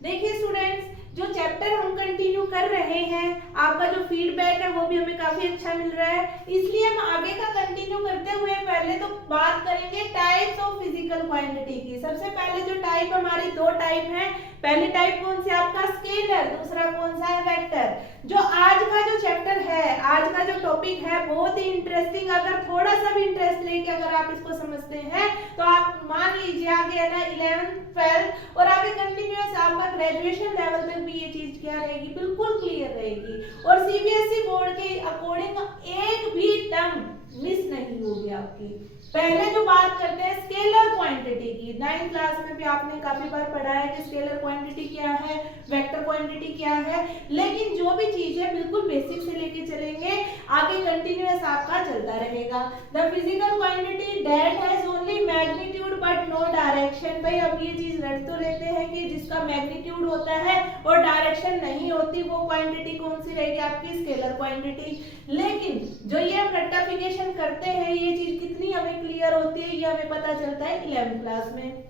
देखिए स्टूडेंट्स, जो चैप्टर हम कंटिन्यू कर रहे हैं, आपका जो फीडबैक है वो भी हमें काफी अच्छा मिल रहा है, इसलिए हम आगे का कंटिन्यू करते हुए पहले तो बात करेंगे टाइप्स ऑफ फिजिकल क्वांटिटी की। सबसे पहले जो टाइप हमारी दो टाइप हैं, पहली टाइप कौन सी आपका स्केलर, दूसरा कौन सा है वेक्टर। जो आज का जो चैप्टर है, आज का जो टॉपिक है बहुत ही इंटरेस्टिंग, अगर थोड़ा सा भी इंटरेस्ट लेके अगर आप इसको समझते हैं तो आप मान लीजिए आगे है ना 11th 12th और आगे कंटिन्यूअस आपका ग्रेजुएशन लेवल तक भी ये चीज क्या रहेगी, बिल्कुल क्लियर रहेगी। और सीबीएसई बोर्ड के अकॉर्डिंग एक भी टर्म मिस नहीं होगी आपकी। पहले जो बात करते हैं स्केलर क्वांटिटी की, 9th क्लास में भी आपने काफी बार पढ़ा है कि स्केलर क्वांटिटी क्या है, वेक्टर क्वांटिटी क्या है, लेकिन जो भी चीज है बिल्कुल बेसिक से लेके चलेंगे, आगे कंटिन्यूअस आपका चलता रहेगा। The physical quantity that has only magnitude but no direction. भाई अब ये चीज रट तो लेते हैं कि जिसका मैग्नीट्यूड होता है और डायरेक्शन नहीं होती, वो क्वांटिटी कौन सी रहेगी आपकी, स्केलर क्वांटिटी। लेकिन जो ये हम रेक्टिफिकेशन करते हैं, ये चीज कितनी हमें क्लियर होती है, ये हमें पता चलता है 11th क्लास में।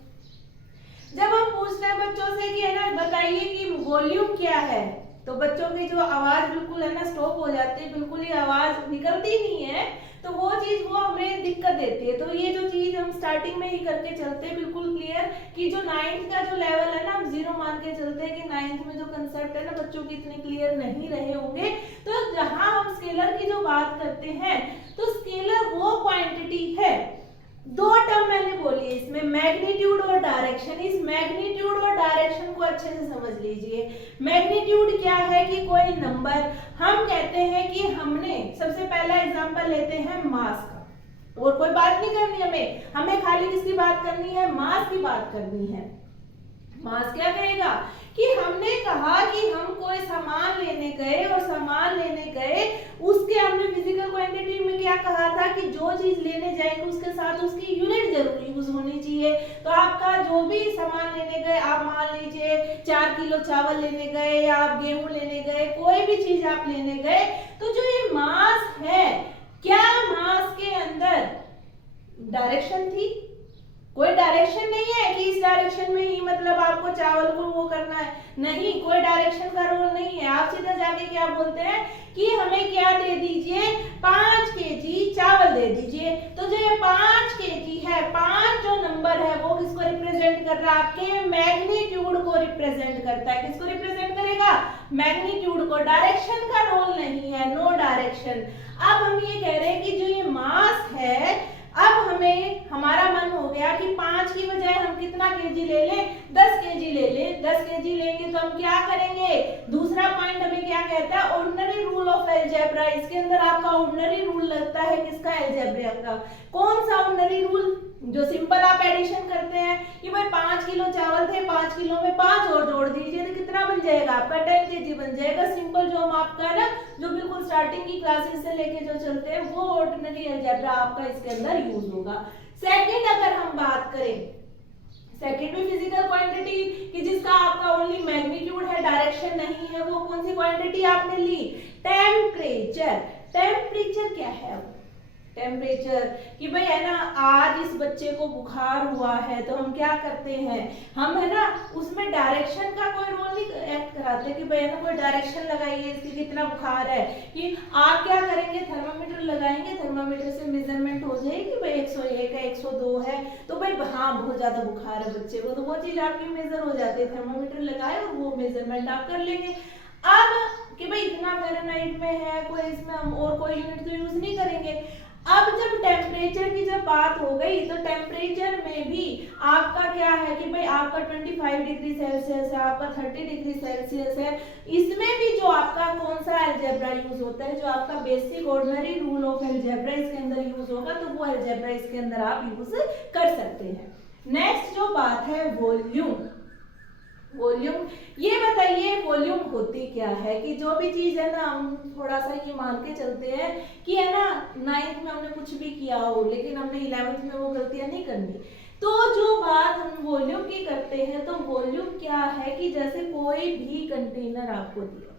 जब हम पूछते हैं बच्चों से कि है ना बताइए कि वॉल्यूम क्या है, तो बच्चों की जो आवाज बिल्कुल है ना स्टॉप हो जाती है, बिल्कुल ही आवाज निकलती नहीं है, तो वो चीज वो हमें दिक्कत देती है। तो ये जो चीज हम स्टार्टिंग में ही करके चलते हैं बिल्कुल क्लियर कि जो 9th का जो लेवल है ना हम 0 मान के चलते हैं कि 9th में जो कंसेप्ट है ना बच्चों की इतने क्लियर नहीं रहे होंगे। तो जहां हम स्केलर की जो बात करते हैं, तो स्केलर वो क्वांटिटी है, दो टर्म मैंने बोली है इसमें, मैग्नीट्यूड और डायरेक्शन। इस मैग्नीट्यूड और डायरेक्शन को अच्छे से समझ लीजिए। मैग्नीट्यूड क्या है कि कोई नंबर, हम कहते हैं कि हमने सबसे पहला एग्जांपल लेते हैं मास का, और कोई बात नहीं करनी हमें, हमें खाली किसकी बात करनी है, मास की बात करनी है। मास क्या कहेगा कि हमने कहा कि हम कोई सामान लेने गए और सामान लेने गए, उसके हमने फिजिकल क्वांटिटी में क्या कहा था कि जो चीज लेने जाएंगे उसके साथ उसकी यूनिट जरूर यूज होनी चाहिए। तो आपका जो भी सामान लेने गए, आप मान लीजिए 4 किलो चावल लेने गए या आप गेहूं लेने गए, कोई भी चीज आप लेने गए, तो जो ये मास है, क्या मास के अंदर डायरेक्शन थी? कोई डायरेक्शन नहीं है कि इस डायरेक्शन में ही मतलब आपको चावल को वो करना है, नहीं, कोई डायरेक्शन का रोल नहीं है। आप सीधा जाके क्या बोलते हैं कि हमें क्या दे दीजिए, 5 केजी चावल दे दीजिए। तो जो ये 5 केजी है, 5 जो नंबर है वो किसको रिप्रेजेंट कर रहा है, आपके मैग्नीट्यूड को रिप्रेजेंट करता है। किसको रिप्रेजेंट करेगा, मैग्नीट्यूड को। डायरेक्शन का रोल नहीं है, नो डायरेक्शन। अब हम ये कह रहे हैं कि जो ये मास है, अब हमें हमारा मन हो गया कि 5 की बजाय हम कितना केजी ले लें, 10 केजी ले लें। 10 केजी लेंगे तो हम क्या करेंगे, दूसरा पॉइंट हमें क्या कहता है, ऑर्डिनरी रूल ऑफ अलजेब्रा। इसके अंदर आपका ऑर्डिनरी रूल लगता है किसका, अलजेब्रा का। कौन सा ऑर्डिनरी रूल, जो सिंपल आप एडिशन करते हैं कि भाई 5 किलो चावल थे, 5 किलो में 5 और जोड़ दीजिए तो कितना बन जाएगा आपका, 10 केजी बन जाएगा। सिंपल जो हम आपका ना जो बिल्कुल स्टार्टिंग की क्लासेस से लेके जो चलते हैं वो ऑर्डिनरी अलजेब्रा आपका इसके अंदर यूज होगा। सेकंड अगर हम बात करें, सेकंड भी फिजिकल क्वांटिटी कि जिसका आपका ओनली मैग्नीट्यूड है, डायरेक्शन नहीं है, वो कौन सी क्वांटिटी आपने ली, टेम्परेचर। टेम्परेचर क्या है, टेम्परेचर कि भाई है ना आज इस बच्चे को बुखार हुआ है, तो हम क्या करते हैं, हम है ना उसमें डायरेक्शन का कोई रोल नहीं एक्ट कराते कि भाई है ना कोई डायरेक्शन लगाइए इसकी कितना बुखार है, कि आप क्या करेंगे, थर्मामीटर लगाएंगे, थर्मामीटर से मेजरमेंट हो जाएगी भाई 101 है, 102 है, तो भाई हाँ बहुत ज्यादा बुखार है बच्चे को, तो वो चीज आपकी मेजर हो जाती है, थर्मामीटर लगाए और वो मेजरमेंट आप कर लेंगे। अब कि भाई इतना फ़ारेनहाइट में है, कोई इसमें हम और कोई यूनिट तो यूज नहीं करेंगे। अब जब टेम्परेचर की जब बात हो गई, तो टेम्परेचर में भी आपका क्या है कि भाई आपका 25 डिग्री सेल्सियस है, आपका 30 डिग्री सेल्सियस है। इसमें भी जो आपका कौन सा अलजेब्रा यूज होता है, जो आपका basic ordinary rule of algebra इसके अंदर यूज होगा, तो वो अलजेब्रा इसके अंदर आप यूज कर सकते हैं। नेक्स्ट जो बात है वॉल्यूम। वॉल्यूम ये बताइए वॉल्यूम होती क्या है, कि जो भी चीज है ना हम थोड़ा सा ये मान के चलते हैं कि है ना 9th में हमने कुछ भी किया हो, लेकिन हमने 11th में वो गलतियां नहीं करनी। तो जो बात हम वॉल्यूम की करते हैं, तो वॉल्यूम क्या है कि जैसे कोई भी कंटेनर आपको दिया,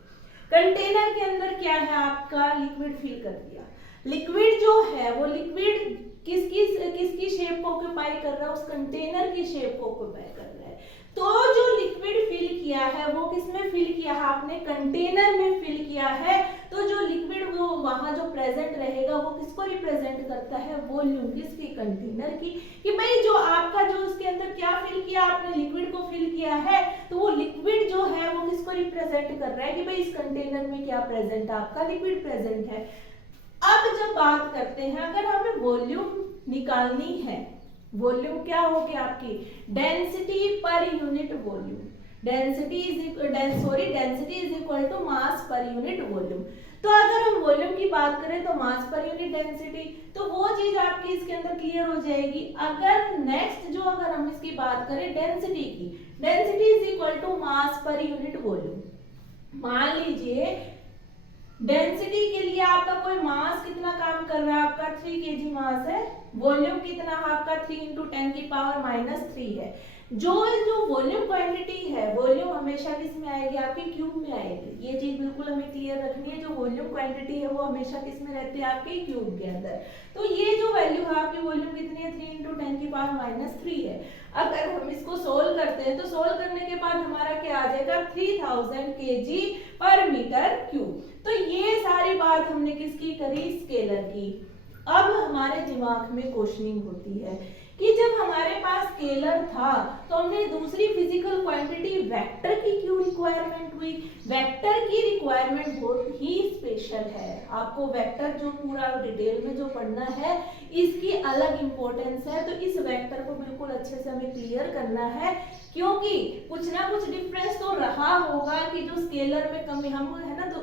कंटेनर के अंदर क्या है आपका लिक्विड फिल कर दिया, लिक्विड जो है वो लिक्विड किसकी शेप को ऑक्यूपाई कर रहा है, उस कंटेनर की शेप को ऑक्यूपाई कर रहा है। तो जो लिक्विड फिल किया है वो किसमें फिल किया है आपने, कंटेनर में फिल किया है। तो जो लिक्विड वो वहां जो प्रेजेंट रहेगा वो किसको रिप्रेजेंट करता है, वॉल्यूम किसकी, कंटेनर की। कि भाई जो आपका जो उसके अंदर क्या फिल किया आपने, लिक्विड को फिल किया है, तो वो लिक्विड जो है वो किसको रिप्रेजेंट कर रहा है कि भाई इस कंटेनर में क्या प्रेजेंट है, आपका लिक्विड प्रेजेंट है। अब जब बात करते हैं, अगर हमें वॉल्यूम निकालनी है, वॉल्यूम क्या होगी आपकी, density per unit volume, density is equal to mass per unit volume. तो अगर हम वॉल्यूम की बात करें तो मास पर यूनिट डेंसिटी, तो वो चीज आपकी इसके अंदर क्लियर हो जाएगी। अगर नेक्स्ट जो अगर हम इसकी बात करें डेंसिटी की, density is equal to mass per unit volume. मान लीजिए डेंसिटी के लिए आपका कोई मास कितना काम कर रहा है, आपका 3 kg मास है, वॉल्यूम कितना आपका 3 × 10⁻³ है। जो वॉल्यूम क्वांटिटी है, वॉल्यूम हमेशा किस में आएगी, आपकी क्यूब में आएगी। ये चीज बिल्कुल हमें क्लियर रखनी है, जो वॉल्यूम क्वांटिटी है वो हमेशा किस में रहती है, आपके क्यूब के अंदर। तो ये जो वैल्यू है आपकी वॉल्यूम कितनी है, 3 × 10⁻³ है। अगर हम इसको सोल्व करते हैं तो सोल्व करने के बाद हमारा क्या आ जाएगा, 3000 kg/m³। तो ये सारी बात हमने किसकी करी, स्केलर की। अब हमारे दिमाग में क्वेश्चनिंग होती है कि जब हमारे पास स्केलर था तो हमने दूसरी फिजिकल क्वांटिटी वेक्टर की क्यों रिक्वायरमेंट हुई। वेक्टर की रिक्वायरमेंट बहुत ही स्पेशल है, आपको वेक्टर जो पूरा डिटेल में जो पढ़ना है इसकी अलग इंपॉर्टेंस है। तो इस वेक्टर को बिल्कुल अच्छे से हमें क्लियर करना है, क्योंकि कुछ ना कुछ डिफरेंस तो रहा होगा कि जो स्केलर में कमी हम है ना, तो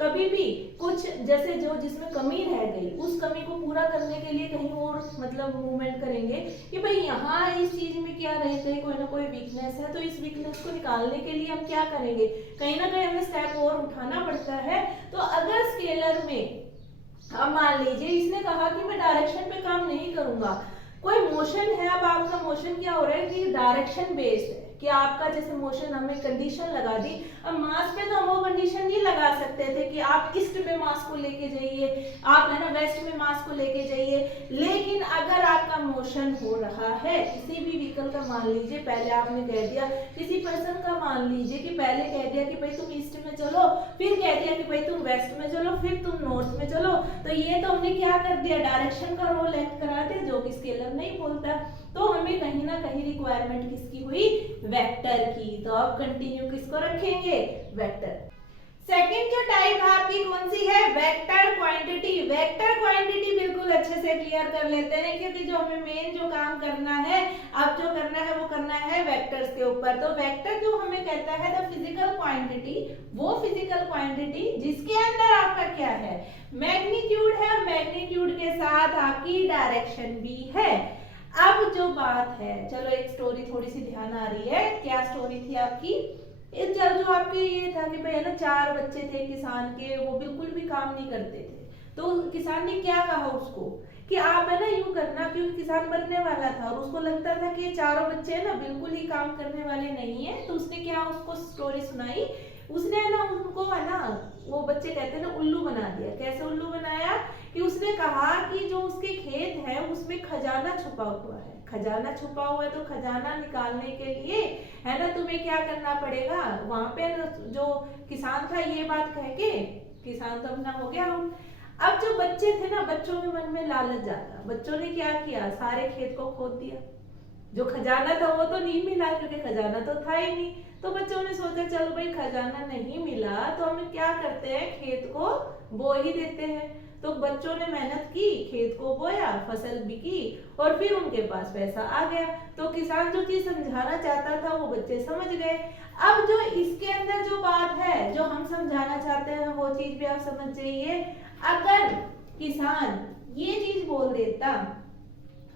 कभी भी कुछ जैसे जो जिसमें कमी रह गई उस कमी को पूरा करने के लिए कहीं और मतलब मूवमेंट करेंगे कि भाई यहाँ इस चीज में क्या रह गई, कोई ना कोई वीकनेस है, तो इस वीकनेस को निकालने के लिए हम क्या करेंगे, कहीं ना कहीं हमें स्टेप और उठाना पड़ता है। तो अगर स्केलर में अब मान लीजिए इसने कहा कि मैं डायरेक्शन पे काम नहीं करूंगा, कोई मोशन है, अब आपका मोशन क्या हो रहा है कि डायरेक्शन बेस्ड है, कि आपका जैसे मोशन हमें कंडीशन लगा दी। अब मास पे तो हम वो कंडीशन नहीं लगा सकते थे कि आप ईस्ट में मास को लेके जाइए, आप है ना वेस्ट में मास को लेके जाइए। लेकिन अगर आपका मोशन हो रहा है किसी भी व्हीकल का, मान लीजिए पहले आपने कह दिया किसी पर्सन का, मान लीजिए कि पहले कह दिया कि भाई तुम ईस्ट में चलो, फिर कह दिया कि भाई तुम वेस्ट में चलो, फिर तुम नॉर्थ में चलो, तो ये तो हमने क्या कर दिया, डायरेक्शन का रोल एक्ट करा दिया, जो कि स्केलर नहीं बोलता। तो हमें कहीं ना कहीं रिक्वायरमेंट किसकी हुई, वेक्टर की। तो अब कंटिन्यू किसको रखेंगे, वेक्टर। सेकंड जो टाइप आपकी कौन सी है, वेक्टर क्वांटिटी। वेक्टर क्वांटिटी बिल्कुल अच्छे से क्लियर कर लेते हैं, क्योंकि जो हमें मेन जो काम करना है, अब जो करना है वो करना है वेक्टर्स के ऊपर। तो वेक्टर जो हमें कहता है द फिजिकल क्वांटिटी, वो फिजिकल क्वांटिटी जिसके अंदर आपका क्या है, मैग्नीट्यूड है, और मैग्नीट्यूड के साथ आपकी डायरेक्शन भी है। अब जो बात है, चलो एक स्टोरी थोड़ी सी ध्यान आ रही है, क्या स्टोरी थी आपकी, जब जो आपके ये था कि भाई है ना 4 बच्चे थे किसान के, वो बिल्कुल भी काम नहीं करते थे। तो किसान ने क्या कहा उसको कि आप है ना यूं करना, क्योंकि किसान बनने वाला था और उसको लगता था कि ये चारों बच्चे है ना बिल्कुल ही काम करने वाले नहीं है। तो उसने क्या उसको स्टोरी सुनाई, उसने ना उनको है ना, वो बच्चे कहते हैं ना उल्लू बना दिया। कैसे उल्लू बनाया कि उसने कहा कि जो उसके खेत है उसमें खजाना छुपा हुआ है, खजाना छुपा हुआ है, तो खजाना निकालने के लिए है ना तुम्हें क्या करना पड़ेगा। वहां पे जो किसान था ये बात कह के, किसान तो अपना हो गया। अब जो बच्चे थे ना, बच्चों के मन में लालच जाता, बच्चों ने क्या किया, सारे खेत को खोद दिया। जो खजाना था वो तो नहीं मिला, क्योंकि खजाना तो था ही नहीं। तो बच्चों ने सोचा चलो भाई खजाना नहीं मिला तो हम क्या करते हैं, खेत को बो ही देते हैं। तो बच्चों ने मेहनत की, खेत को बोया, फसल भी की, और फिर उनके पास पैसा आ गया। तो किसान जो चीज समझाना चाहता था वो बच्चे समझ गए। अब जो इसके अंदर जो बात है जो हम समझाना चाहते हैं वो चीज भी आप समझ जाइए। अगर किसान ये चीज बोल देता,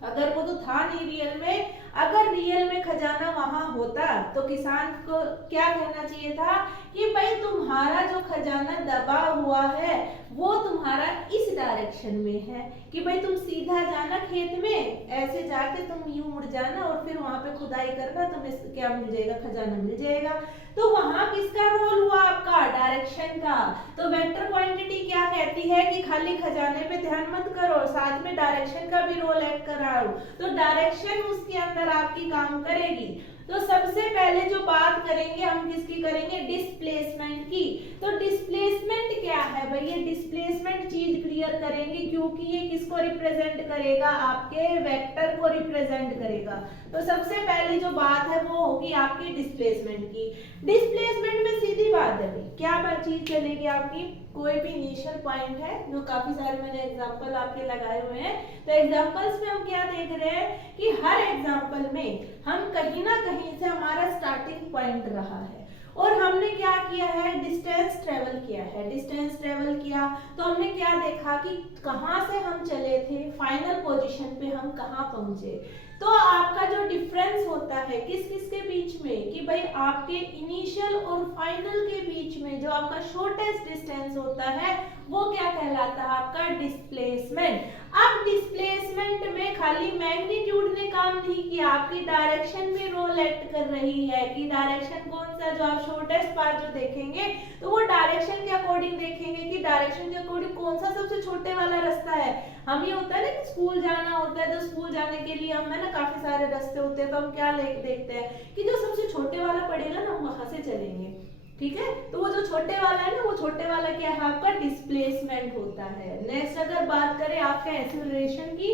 अगर वो तो था नहीं रियल में, अगर रियल में खजाना वहां होता तो किसान को क्या कहना चाहिए था कि भाई तुम्हारा जो खजाना दबा हुआ है वो तुम्हारा इस डायरेक्शन में है, कि भाई तुम सीधा जाना खेत में, ऐसे जाके तुम यूं मुड़ जाना और फिर वहां पे खुदाई करना, तुम्हें क्या मिल जाएगा, खजाना मिल जाएगा। तो वहां किसका रोल हुआ, आपका डायरेक्शन का। तो वेक्टर क्वांटिटी क्या कहती है कि खाली खजाने पे ध्यान मत करो, साथ में डायरेक्शन का भी रोल एक्ट कराओ। तो डायरेक्शन उसके अंदर आपकी काम करेगी। तो सबसे पहले जो बात करेंगे हम किसकी करेंगे, डिस्प्लेसमेंट की। तो डिस्प्लेसमेंट क्या है भाई, ये डिस्प्लेसमेंट चीज क्लियर करेंगे क्योंकि ये किसको रिप्रेजेंट करेगा, आपके वेक्टर को रिप्रेजेंट करेगा। तो सबसे पहले जो बात है वो होगी आपकी डिस्प्लेसमेंट की। डिस्प्लेसमेंट में सीधी बात है भाई, क्या बात चीज चलेगी आपकी, कोई भी इनिशियल पॉइंट है, जो काफी सारे मैंने एग्जांपल आपके लगाए हुए हैं। तो एग्जांपल्स में हम क्या देख रहे हैं कि हर एग्जांपल में हम कहीं ना कहीं से हमारा स्टार्टिंग पॉइंट रहा है और हमने क्या किया है, डिस्टेंस ट्रेवल किया है। डिस्टेंस ट्रेवल किया तो हमने क्या देखा कि कहाँ से हम चले थे, फाइनल पोजीशन पे हम कहाँ पहुंचे। तो आपका जो डिफरेंस होता है किस किस के बीच में, कि भाई आपके इनिशियल और फाइनल के बीच में जो आपका शॉर्टेस्ट डिस्टेंस होता है वो क्या कहलाता है, आपका डिस्प्लेसमेंट। अब डिस्प्लेसमेंट में खाली मैग्नीट्यूड ने काम नहीं किया, आपकी डायरेक्शन में रोल एक्ट कर रही है कि डायरेक्शन कौन सा, जो आप शॉर्टेस्ट पाथ जो देखेंगे तो वो डायरेक्शन के अकॉर्डिंग देखेंगे कि डायरेक्शन के अकॉर्डिंग कौन सा सबसे छोटे वाला रास्ता है। हम ये होता है ना कि स्कूल जाना होता है तो स्कूल जाने के लिए हम है ना काफी सारे रास्ते होते हैं, तो हम क्या देखते हैं कि जो सबसे छोटे वाला पड़ेगा ना हम वहां से चलेंगे, ठीक है। तो वो जो छोटे वाला है ना, वो छोटे वाला क्या है, आपका डिस्प्लेसमेंट होता है। नेक्स्ट अगर बात करें आपका एक्सेलरेशन की,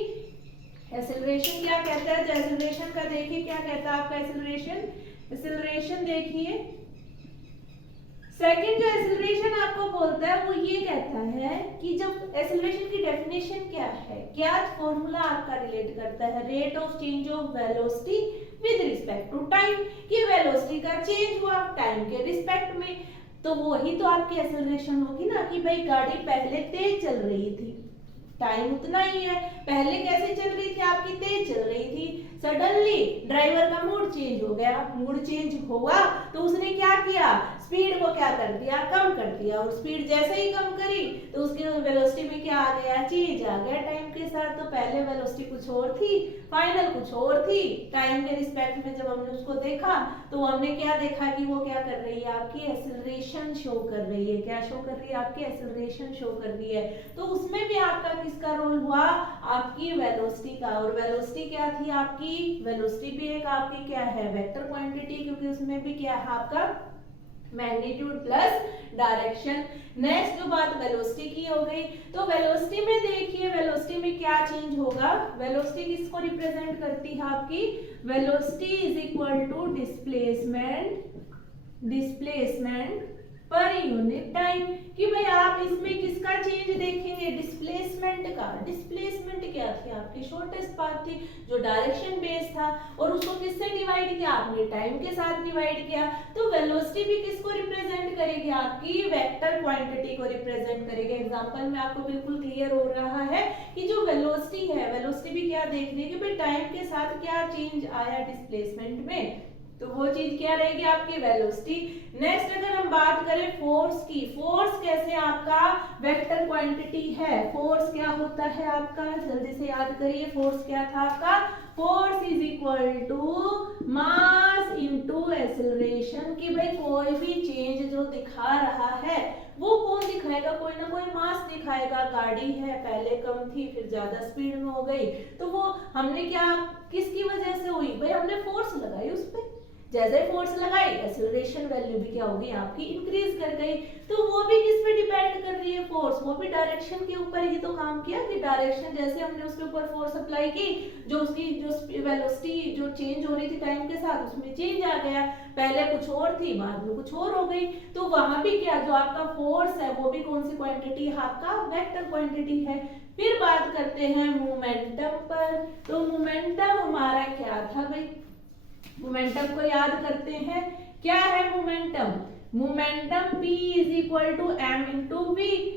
एक्सेलरेशन क्या कहता है, तो एक्सेलरेशन का देखिए क्या कहता है आपका एक्सेलरेशन। एक्सेलरेशन देखिए सेकंड जो एक्सेलरेशन आपको बोलता है वो ये कहता है कि जब एक्सेलरेशन की डेफिनेशन क्या है, क्या फॉर्मूला आपका रिलेट करता है, rate of change of velocity with respect to time, कि वेलोसिटी का चेंज हुआ टाइम के रिस्पेक्ट में। तो वही तो आपकी एक्सेलरेशन होगी ना, कि भाई गाड़ी पहले तेज चल रही थी, टाइम उतना ही है, पहले कैसे चल रही थी आपकी, तेज चल रही थी, सडनली ड्राइवर का मूड चेंज हो गया, मूड चेंज हुआ तो उसने क्या किया, स्पीड को क्या कर दिया, कम कर दिया, और स्पीड जैसे ही कम करी तो उसकी वेलोसिटी में क्या आ गया, चेंज आ गया टाइम के साथ। तो पहले वेलोसिटी कुछ और थी, फाइनल कुछ और थी, टाइम के रिस्पेक्ट में जब हमने उसको देखा तो हमने क्या देखा कि वो क्या कर रही है, आपकी एक्सेलरेशन शो कर रही है। क्या शो कर रही है, आपकी एक्सेलरेशन शो कर रही है। तो उसमें भी आपका किसका रोल हुआ, आपकी वेलोसिटी का। और वेलोसिटी क्या थी आपकी, वेलोसिटी भी एक आपकी क्या है, वेक्टर क्वांटिटी, क्योंकि उसमें भी क्या है आपका मैग्नीट्यूड प्लस डायरेक्शन। नेक्स्ट जो बात वेलोसिटी की हो गई, तो वेलोसिटी में देखिए वेलोसिटी में क्या चेंज होगा, वेलोसिटी किसको रिप्रेजेंट करती है आपकी, velocity is equal to displacement, displacement per unit time. कि भाई आप इसमें किसका चेंज देखेंगे, डिस्प्लेसमेंट का। डिस्प्लेसमेंट क्या थी आपकी, शॉर्टेस्ट पाथ थी जो डायरेक्शन बेस्ड था, और उसको किससे डिवाइड किया, आपने टाइम के साथ डिवाइड किया। तो वेलोसिटी भी किसको रिप्रेजेंट करेगी, आपकी वेक्टर क्वांटिटी को रिप्रेजेंट करेगी। एग्जांपल में आपको बिल्कुल क्लियर हो रहा है कि जो वेलोसिटी है, वेलोसिटी भी क्या देख रही है कि भाई टाइम के साथ क्या चेंज आया डिस्प्लेसमेंट में, तो वो चीज क्या रहेगी आपकी वेलोसिटी। नेक्स्ट अगर हम बात करें फोर्स की, फोर्स कैसे आपका वेक्टर क्वांटिटी है, फोर्स क्या होता है आपका, जल्दी से याद करिए, फोर्स क्या था आपका, force is equal to mass into acceleration. कि भाई कोई भी चेंज जो दिखा रहा है वो कौन दिखाएगा, कोई ना कोई मास दिखाएगा। गाड़ी है पहले कम थी फिर ज्यादा स्पीड में हो गई, तो वो हमने क्या, किसकी वजह से हुई, भाई हमने फोर्स लगाई उस पर, जैसे फोर्स लगाई एक्सेलरेशन वैल्यू भी क्या होगी आपकी, इंक्रीज कर गई। तो वो भी किस पे डिपेंड कर रही है, फोर्स, वो भी डायरेक्शन के ऊपर ही तो काम किया, कि डायरेक्शन जैसे हमने उसके ऊपर फोर्स अप्लाई की, जो उसकी जो वेलोसिटी जो चेंज हो रही थी टाइम के साथ उसमें चेंज आ गया, पहले कुछ और थी बाद में कुछ और हो गई। तो वहां भी क्या, जो आपका फोर्स है वो भी कौन सी क्वांटिटी है, आपका वेक्टर क्वांटिटी है। फिर बात करते हैं मोमेंटम पर। तो मोमेंटम हमारा क्या था भाई, मोमेंटम को याद करते हैं, क्या है momentum, momentum P is equal to M into V.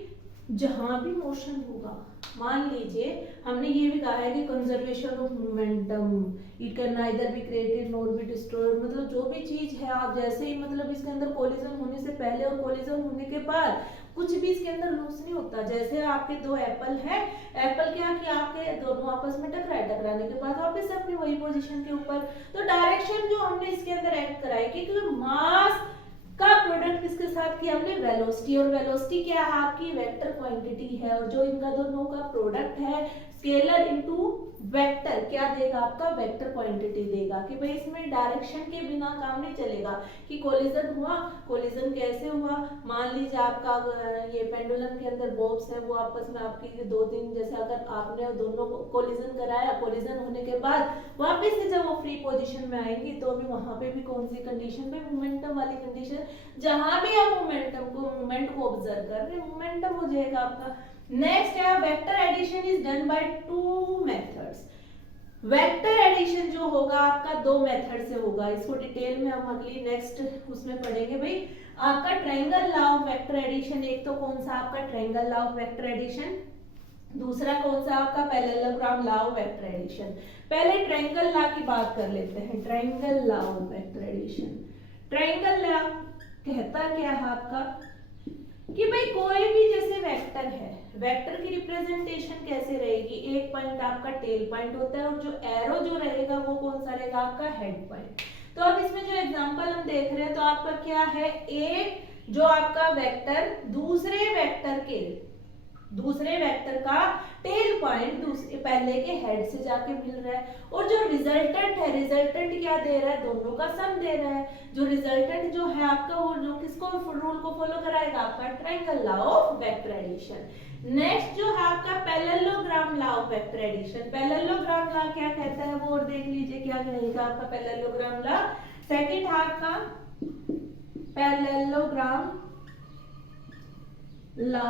जहां भी मोशन होगा, मान लीजिए हमने ये भी कहा है कि conservation of momentum, it can neither be created not be destroyed, मतलब जो भी चीज है आप जैसे ही मतलब इसके अंदर कोलिजन होने से पहले और कोलिजन होने के बाद कुछ भी इसके अंदर लूज नहीं होता। जैसे आपके दो एप्पल है, एप्पल क्या किया आपके दोनों आपस में टकराए, टकराने के बाद वापस से अपनी वही पोजीशन के ऊपर। तो डायरेक्शन जो हमने इसके अंदर ऐड कराई कि मास का प्रोडक्ट किसके साथ किया हमने, वेलोसिटी, और वेलोसिटी क्या है आपकी वेक्टर क्वांटिटी है, और जो इनका दोनों का प्रोडक्ट है स्केलर इनटू वेक्टर क्या देगा आपका, वेक्टर क्वांटिटी देगा कि भाई इसमें डायरेक्शन के बिना काम नहीं चलेगा कि कोलिजन हुआ, कोलिजन कैसे हुआ, मान लीजिए आपका ये पेंडुलम के अंदर बॉब्स है वो आपस में आपकी दो तीन, जैसे अगर आपने दोनों को कोलिजन कराया, कोलिजन होने के बाद वापस से जब वो फ्री पोजीशन में आएंगी तो अभी वहां पे भी कौन सी कंडीशन पे, मोमेंटम वाली कंडीशन, जहां भी आप मोमेंट को ऑब्जर्व कर रहे हैं मोमेंटम हो जाएगा आपका। नेक्स्ट है vector addition is done by two methods. Vector addition जो होगा आपका दो मेथड से होगा, इसको डिटेल में हम अगली नेक्स्ट उसमें पढ़ेंगे। भाई आपका triangle law of vector addition, एक तो कौन सा आपका triangle law of vector addition, दूसरा कौन सा आपका parallelogram law of vector addition. पहले ट्रायंगल लॉ की बात कर लेते हैं, triangle law of vector addition. Triangle law कहता क्या है आपका कि भाई कोई भी जैसे वेक्टर है, वेक्टर की रिप्रेजेंटेशन कैसे रहेगी, एक पॉइंट आपका टेल पॉइंट होता है और जो एरो जो रहेगा वो कौन सा रहेगा आपका हेड पॉइंट। तो अब इसमें जो एग्जांपल हम देख रहे हैं तो आपका क्या है, एक जो आपका वेक्टर दूसरे वेक्टर का टेल पॉइंट पहले के हेड से जाके मिल रहा है, और जो रिजल्टेंट है, रिजल्टेंट क्या दे रहा है, दोनों का सम दे रहा है। जो रिजल्टेंट जो है आपका वो जो किसको रूल को फॉलो कराएगा, आपका triangle law of vector addition. Next जो है आपका parallelogram law of vector addition. Parallelogram law क्या कहता है वो और देख लीजिए क्या कहेगा आपका पैरेललोग्राम लॉ। सेकंड है आपका parallelogram law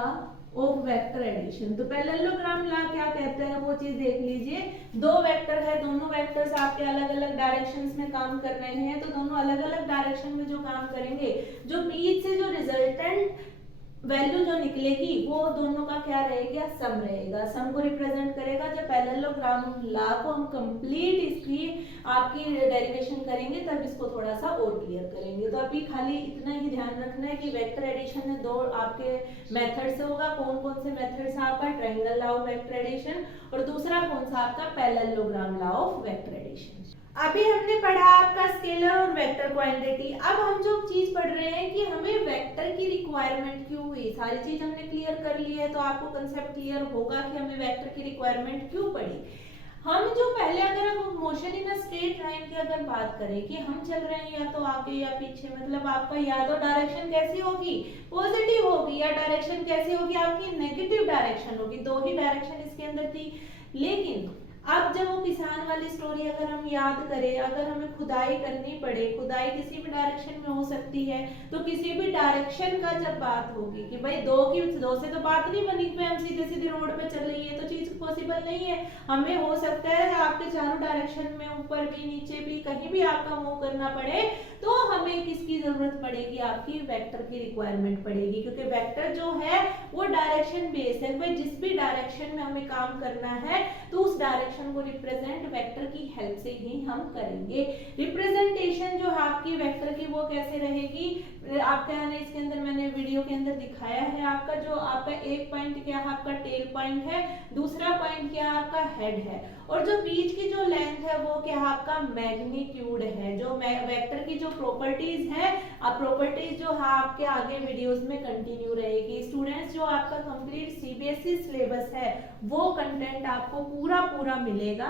of vector addition. तो पैरेललोग्राम लॉ क्या कहता है वो चीज देख लीजिए। दो वेक्टर है, दोनों वेक्टर्स आपके अलग अलग डायरेक्शंस में काम कर रहे हैं, तो दोनों अलग अलग डायरेक्शन में जो काम करेंगे, जो बीच से जो रिजल्टेंट वैल्यू जो निकलेगी वो दोनों का क्या रहेगा, सम रहेगा, सम को रिप्रेजेंट करेगा। जब पैरेललोग्राम लॉ को हम कंप्लीट इसकी आपकी डेरिवेशन करेंगे तब इसको थोड़ा सा और क्लियर करेंगे। तो अभी खाली इतना ही ध्यान रखना है कि वेक्टर एडिशन में दो आपके मेथड से होगा। कौन कौन से मेथड से, आपका triangle law of vector addition और दूसरा कौन सा आपका parallelogram law of vector addition. अभी हमने पढ़ा आपका स्केलर और वेक्टर क्वांटिटी। अब हम जो चीज पढ़ रहे हैं कि हमें वेक्टर की रिक्वायरमेंट क्यों हुई, सारी चीज हमने क्लियर कर ली है तो आपको कंसेप्ट क्लियर होगा कि हमें वेक्टर की रिक्वायरमेंट क्यों पड़ी। हम जो पहले अगर हम motion in a straight line की अगर बात करें कि हम चल रहे हैं या तो आगे या पीछे, मतलब आपका या तो डायरेक्शन कैसी होगी, पॉजिटिव होगी, या डायरेक्शन कैसी होगी आपकी, नेगेटिव डायरेक्शन होगी। दो ही डायरेक्शन इसके अंदर थी। लेकिन अब जब वो किसान वाली स्टोरी अगर हम याद करें, अगर हमें खुदाई करनी पड़े, खुदाई किसी भी डायरेक्शन में हो सकती है, तो किसी भी डायरेक्शन का जब बात होगी कि भाई दो से तो बात नहीं बनी, पे हम सीधे सीधे रोड पे चल रही है तो चीज पॉसिबल नहीं है। हमें हो सकता है आपके चारों डायरेक्शन में, ऊपर भी नीचे भी, कहीं भी आपका मूव करना पड़े, तो हमें किसकी जरूरत पड़ेगी, आपकी वेक्टर की रिक्वायरमेंट पड़ेगी। क्योंकि वेक्टर जो है वो डायरेक्शन बेस है, भाई जिस भी डायरेक्शन में हमें काम करना है तो उस डायरेक्शन को रिप्रेजेंट वेक्टर की हेल्प से ही हम करेंगे। रिप्रेजेंटेशन जो है आपकी वेक्टर की वो कैसे रहेगी, आपके यहाँ इसके अंदर मैंने वीडियो के अंदर दिखाया है। आपका जो आपका एक पॉइंट क्या है, आपका टेल पॉइंट है, दूसरा पॉइंट क्या है, आपका हेड है, और जो बीच की जो लेंथ है वो क्या है, आपका मैग्नीट्यूड है। जो वेक्टर की जो प्रॉपर्टीज है, अब प्रॉपर्टीज जो है आपके आगे वीडियोस में कंटिन्यू रहेगी। स्टूडेंट्स जो आपका कंप्लीट सीबीएसई सिलेबस है वो कंटेंट आपको पूरा मिलेगा।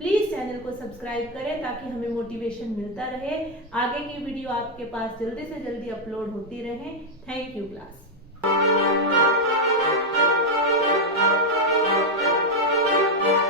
प्लीज चैनल को सब्सक्राइब करें ताकि हमें मोटिवेशन मिलता रहे, आगे की वीडियो आपके पास जल्दी से जल्दी अपलोड होती रहे। Thank you class.